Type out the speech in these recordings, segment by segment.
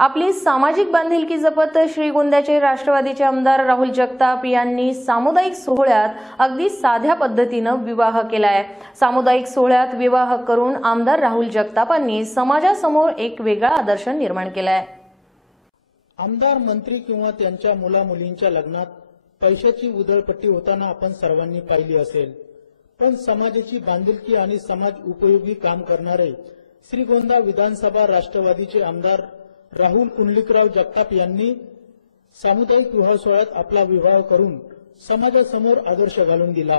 आपली सामाजिक बांधिलकी जपत श्रीगोंद्याचे राष्ट्रवादीचे आमदार राहुल जगताप यांनी सामुदायिक सोहळ्यात अगदी साध्या पद्धतीने विवाह केलाय। सामुदायिक सोहळ्यात विवाह करून आमदार राहुल जगतापांनी समाजासमोर एक वेगळा आदर्श निर्माण केलाय। आमदार मंत्री किंवा त्यांच्या मुला-मुलींच्या लग्नात पैशाची उधळपट्टी होताना आपण सर्वांनी पाहिली असेल, पण समाजाची बांधिलकी आणि समाज उपयोगी काम करणारे श्रीगोंदा विधानसभा राष्ट्रवादीचे आमदार राहुल कुंडलिकराव जगताप यांनी सामुदायिक विवाह सोहळ्यात आपला विवाह करून समाजासमोर आदर्श घालून दिला।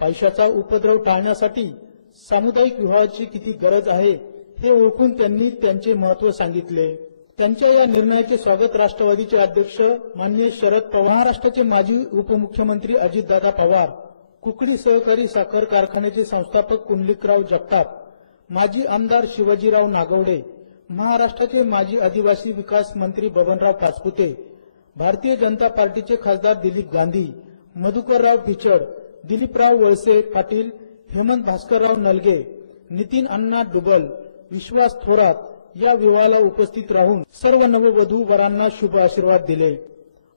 पैशाचा उपद्रव टाळण्यासाठी सामुदायिक विवाहाची किती गरज आहे हे ओळखून त्यांनी त्यांचे महत्त्व सांगितले। त्यांच्या या निर्णयाचे स्वागत राष्ट्रवादीचे अध्यक्ष माननीय शरद पवार, महाराष्ट्राचे माजी उपमुख्यमंत्री अजितदादा पवार, कुकडी सहकारी साखर कारखान्याचे संस्थापक कुंडलिकराव जगताप, माजी आमदार शिवाजीराव नागवडे, महाराष्ट्राचे माजी आदिवासी विकास मंत्री बबनराव पाचपुते, भारतीय जनता पार्टीचे खासदार दिलीप गांधी, मधुकरराव पिचड, दिलीपराव वळसे पाटील, हेमंत भास्करराव नलगे, नितीन अण्णा डुबल, विश्वास थोरात या विवाहाला उपस्थित राहून सर्व नववधू वरांना शुभ आशीर्वाद दिले।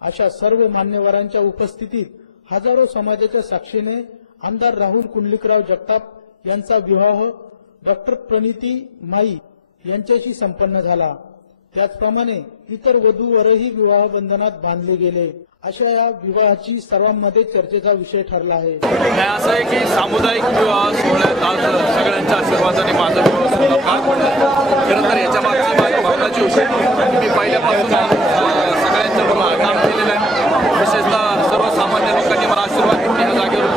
अशा सर्व मान्यवरांच्या उपस्थितीत हजारो समाजाच्या साक्षीने आमदार राहुल कुंडलिकराव जगताप यांचा विवाह डॉक्टर प्रणिती माई यांच्याशी संपन्न झाला। त्याचप्रमाणे इतर वधूवरही विवाह बंधनात बांधले गेले। अशा या विवाहाची सर्वांमध्ये चर्चेचा विषय ठरला आहे। असं आहे की सामुदायिक विवाह सोहळ्यात आज सगळ्यांच्या आशीर्वादाने माझा विवाह सोहळा पार पडला। खरं तर याच्या मागची माझी भावनाची होती। मी पहिल्यापासून सगळ्यांच्या बरोबर काम केलेलं आहे। विशेषतः सर्वसामान्य लोकांनी मला आशीर्वाद देऊन या जागेवर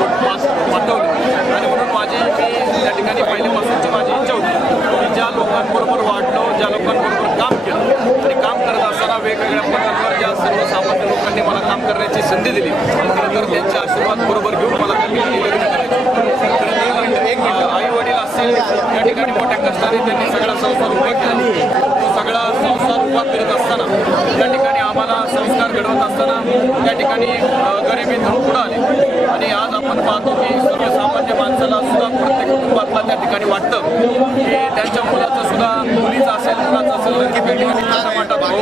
पाठवले आणि म्हणून माझी त्या ठिकाणी पहिल्यापासूनची माझी इच्छा होती की ज्या लोकांबरोबर वाढलो, ज्या लोकांबरोबर काम केलं आणि काम करत असताना वेगवेगळ्या पदांवर ज्या सर्वसामान्य लोकांनी मला काम करण्याची संधी दिली, खरं तर त्यांचे आशीर्वाद बरोबर घेऊन मला त्या ठिकाणी लग्न करायचे। एक आई वडील असतील या ठिकाणी मोठ्या कष्टाने त्यांनी सगळा संसार उभा केला। तो सगळा संसार उभा करत असताना त्या ठिकाणी आम्हाला संस्कार घडवत असताना त्या ठिकाणी गरिबीतून पुढे आले आणि आज आपण पाहतो की सर्वसामान्य माणसाला सुद्धा प्रत्येक कुटुंबातला त्या ठिकाणी वाटतं की त्यांच्या मुलाचं सुद्धा, मुलीचं असेल, मुलाचं असेल, त्या ठिकाणी मोठा भाव